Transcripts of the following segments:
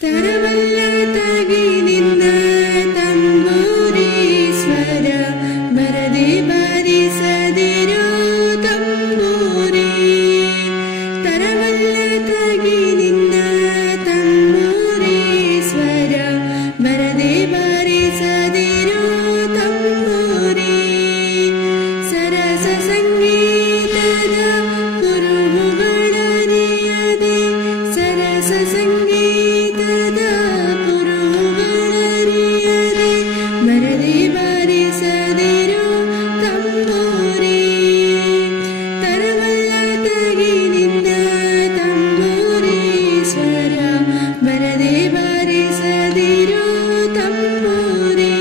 ತರವಲ್ಲ ತಗಿನಿಂದ ತಂಬೂರಿ ಸ್ವರ ಬರದೆ ಬಾರಿಸದಿರೋ ತಂಬೂರಿ. ತರವಲ್ಲ ತಗಿನಿಂದ ತಂಬೂರಿ ಸ್ವರ ಬರದೆ ಬಾರಿಸದಿರೋ ತಂಬೂರಿ. ಸರಸ ಸಂಗೀತದ ಕುರುಹುಗಳರಿಯದೆ ಸರಸ ಸಂಗೀತದ ಕುರುಹುಗಳರಿಯದೆ ಬರದೆ ಬಾರಿಸದಿರೋ ತಂಬೂರಿ. ತರವಲ್ಲ ತಗಿನಿಂದ ತಂಬೂರಿ ಸ್ವರ ಬರದೆ ಬಾರಿಸದಿರೋ ತಂಬೂರಿ.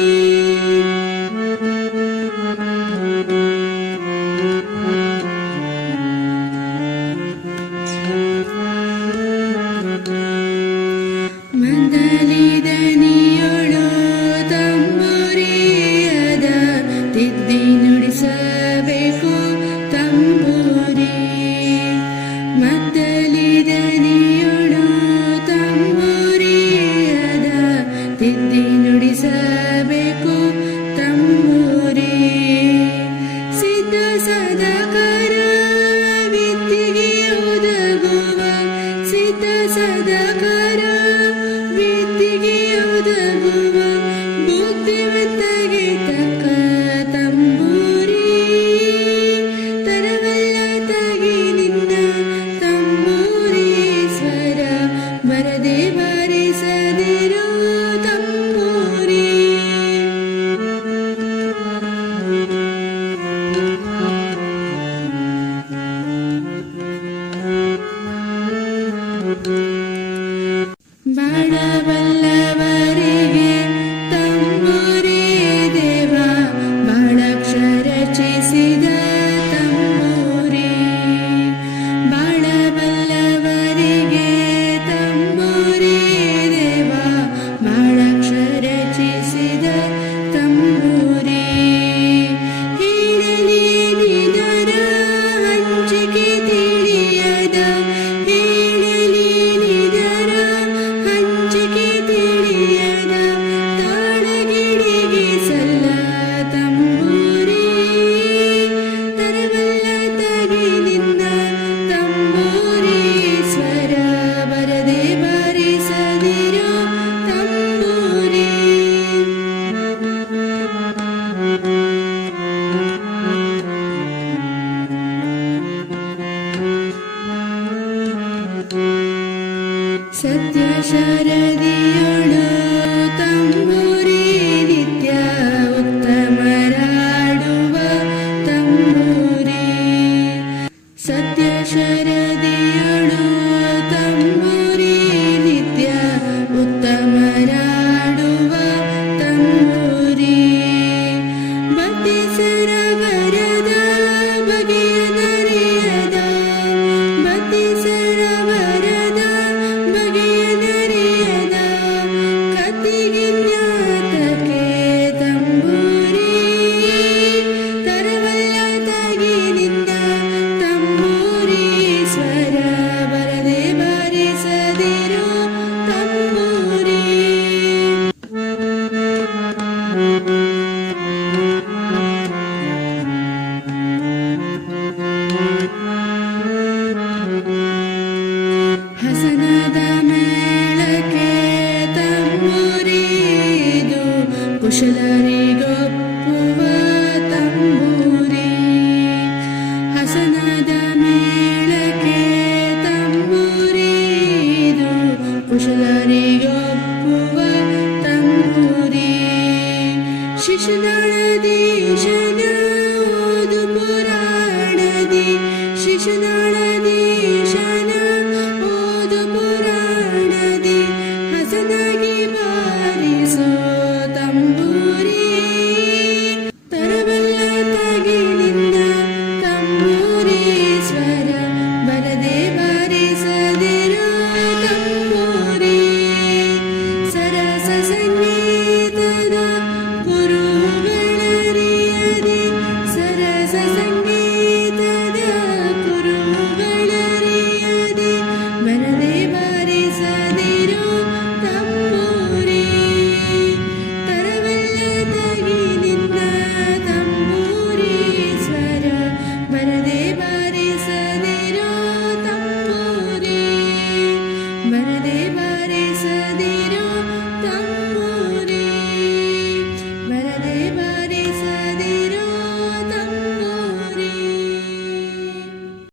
ಮಂದಲಿದನಿಯೊಳು ತಂಬೂರಿಯದ ತಿದ್ದಿ ನುಡಿಸಬೇಕು ತಂಬೂರಿ. ಮದ್ದಲಿದನಿಯೊಳು ತಂಬೂರಿಯದ ತಿದ್ದಿ ನುಡಿಸಬೇಕು ತಂಬೂರಿ. ಸಿದ್ಧ ಸದಕರ ವಿದ್ಯೆಗೆ ಒದಗುವ ಸಿದ್ಧ ಸದಕರ ವಿದ್ಯೆಗೆ ಒದಗುವ ಬುದ್ಧಿವಂತಗೆ ತಕ್ಕ ತಂಬೂರಿ. ತರವಲ್ಲ ತಗಿನಿಂದ ತಂಬೂರಿ ಸ್ವರ ಬರದೆ ಬಾರಿಸದಿರೋ ತಂಬೂರಿ. ಬಾಳಬಲ್ಲವರಿಗೆ ತಂಬೂರಿ ದೇವ ಬಾಳಕ್ಷರ ರಚಿಸಿದ ತಂಬೂರಿ. ಬಾಳಬಲ್ಲವರಿಗೆ ತಂಬೂರಿ ದೇವ ಬಾಳಕ್ಷರ ರಚಿಸಿದ ತಂಬೂರಿ. ಹೇಳಲಿ ನಿದರ ಹಂಚಿಕೆ ತಿಳಿಯದ ಹೇಳಲಿ ನಿದರ ಹಂಚಿಕೆ ತಿಳಿಯದ ತಾಳಗಿಡಿಗೆ ಸಲ್ಲ ತಂಬೂರಿ. ತರವಲ್ಲ ತಗಿನಿಂದ ತಂಬೂರಿ ಸ್ವರ ಬರದೆ ಬಾರಿಸದಿರೋ ತಂಬೂರಿ. ಸತ್ಯ ಶರದಿಯೊಳು ತಂಬೂರಿ ನಿತ್ಯ ಉತ್ತಮರಾಡುವ ತಂಬೂರಿ. ಸತ್ಯ ಶರದಿಯೊಳು ತಂಬೂರಿ ನಿತ್ಯ ಉತ್ತಮರಾಡುವ ತಂಬೂರಿ. ಬತ್ತಿಸರ ಬರದ ಬಗೆಯ ನರೆಯದ ಬತ್ತಿಸರ ಬರದ ಬಗೆಯ ನರೆಯದ ಕತ್ತಿಗೆ ಜ್ಞಾತಕ್ಕೆ ತಂಬೂರಿ. ತರವಲ್ಲ ತಗಿನಿಂದ ತಂಬೂರಿ ಸ್ವರ ಬರದೆ ಬಾರಿಸದಿರೋ ತಂಬೂರಿ. ಹಸನದ ಮೇಳಕ್ಕೆ ತಂಬೂರಿದು ಕುಶಲರಿಗೊಪ್ಪುವ ತಂಬೂರಿ. ಹಸನದ ಮೇಳಕ್ಕೆ ತಂಬೂರಿದು ಕುಶಲರಿಗೊಪ್ಪುವ ತಂಬೂರಿ. ಶಿಶುನಾಳದೀಶ